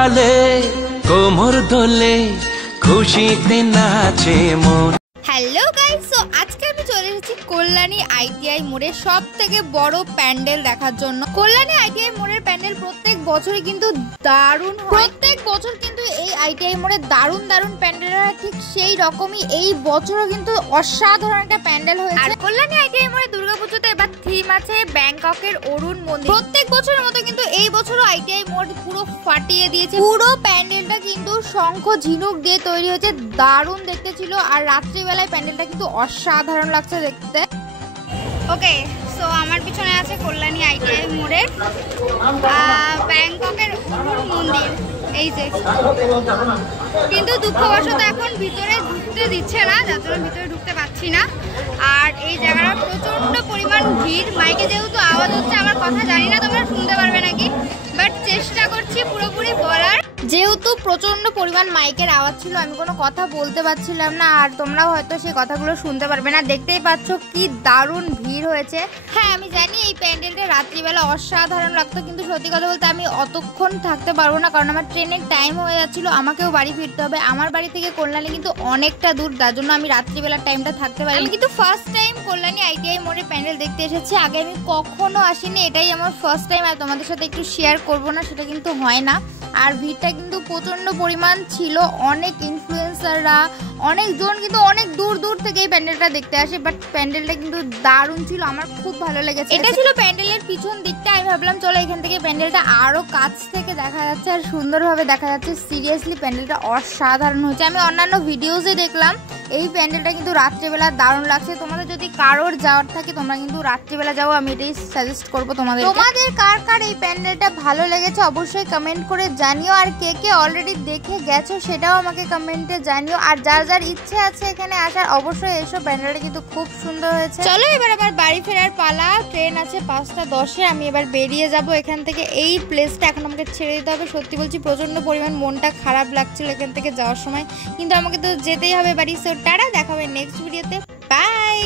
তালে কোমর দোলে খুশিতে নাচে মন। হ্যালো গাইস, সো আজকে আমি চলে এসেছি কল্যাণী আইটিআই মোড়ে সব থেকে বড় প্যান্ডেল দেখার জন্য। কল্যাণী আইটিআই মোড়ের প্যান্ডেল প্রত্যেক বছরই কিন্তু দারুণ হয়। প্রত্যেক বছর কিন্তু এই আইটিআই মোড়ে দারুণ দারুণ প্যান্ডেল হয়, ঠিক সেই রকমই এই বছরও কিন্তু অসাধারণ একটা প্যান্ডেল হয়েছে। আর কল্যাণী আইটিআই মোড়ে দুর্গাপুজোতে এবার থিম আছে ব্যাংককের অরুণ মন্দির। প্রত্যেক বছরের মতো কিন্তু এই বছরও আইটিআই মোড় পুরো ফাটিয়ে দিয়েছে। পুরো প্যান্ডেলটা কিন্তু শঙ্খ ঝিনুক দিয়ে তৈরি হয়েছে, দারুণ দেখতে ছিল। আর রাত্রিবেলায় প্যান্ডেলটা কিন্তু অসাধারণ লাগছে দেখতে। ওকে, সো আমার পিছনে আছে কল্যাণী আইটিআই মোড়ের ব্যাংককের অরুণ মন্দির, এই যে। কিন্তু দুঃখবশত এখন ভিতরে ঢুকতে দিচ্ছে না, যার জন্য ভিতরে ঢুকতে পারছি না। আর এই জায়গাটা প্রচন্ড পরিমাণ ভিড়। মাইকে যেহেতু আওয়াজ হচ্ছে, আমার কথা জানি না তোমরা শুনতে পারবে নাকি, বাট চেষ্টা করছি পুরোপুরি বলার। যেহেতু প্রচন্ড পরিমাণ মাইকের আওয়াজ ছিল, আমি কোনো কথা বলতে পারছিলাম না, আর তোমরাও হয়তো সেই কথাগুলো শুনতে পারবে না। দেখতেই পাচ্ছ কি দারুণ ভিড় হয়েছে। হ্যাঁ, আমি জানি এই প্যান্ডেলটা রাত্রিবেলা অসাধারণ লাগতো, কিন্তু সত্যি কথা বলতে আমি অতক্ষণ থাকতে পারবো না, কারণ আমার ট্রেনের টাইম হয়ে যাচ্ছিল, আমাকেও বাড়ি ফিরতে হবে। আমার বাড়ি থেকে কল্যাণী কিন্তু অনেকটা দূর, তার জন্য আমি রাত্রিবেলার টাইমটা থাকতে পারি। আমি কিন্তু ফার্স্ট টাইম কল্যাণী আইটিআই মোড়ে প্যান্ডেল দেখতে এসেছি, আগে আমি কখনো আসিনি, এটাই আমার ফার্স্ট টাইম। আর তোমাদের সাথে একটু শেয়ার করবো না সেটা কিন্তু হয় না। আর ভিড়টা কিন্তু প্রচন্ড পরিমাণ ছিল, অনেক ইনফ্লুয়েন্সাররা, অনেকজন কিন্তু অনেক দূর দূর থেকে এই প্যান্ডেলটা দেখতে আসে। বাট প্যান্ডেলটা কিন্তু দারুণ ছিল, আমার খুব ভালো লেগেছে। এটা ছিল প্যান্ডেলের পিছন দিকটা। আমি ভাবলাম চলো এখান থেকে প্যান্ডেলটা আরো কাছ থেকে দেখা যাচ্ছে আর সুন্দরভাবে দেখা যাচ্ছে। সিরিয়াসলি প্যান্ডেলটা অসাধারণ হয়েছে। আমি অন্যান্য ভিডিওসে দেখলাম এই প্যান্ডেলটা কিন্তু রাত্রিবেলা দারুণ লাগছে। তোমাদের যদি কারোর যাওয়ার থাকে তোমরা কিন্তু রাত্রিবেলা যাও, আমি এটাই সাজেস্ট করবো তোমাদের। তোমাদের কার কার এই প্যান্ডেলটা ভালো লেগেছে অবশ্যই কমেন্ট করে জানিও। আর কে কে অলরেডি দেখে গেছো সেটাও আমাকে কমেন্টে জানিও। আর যার যার ইচ্ছে আছে এখানে আসার অবশ্যই এসো, প্যান্ডেলটা কিন্তু খুব সুন্দর হয়েছে। চলো এবার আমার বাড়ি ফেরার পালা। ট্রেন আছে 5:10-এ, আমি এবার বেরিয়ে যাব এখান থেকে। এই প্লেসটা এখন আমাকে ছেড়ে দিতে হবে। সত্যি বলছি প্রচন্ড পরিমাণ মনটা খারাপ লাগছিল এখান থেকে যাওয়ার সময়, কিন্তু আমাকে তো যেতেই হবে বাড়ি। সো টাটা, দেখা হবে নেক্সট ভিডিওতে। বাই।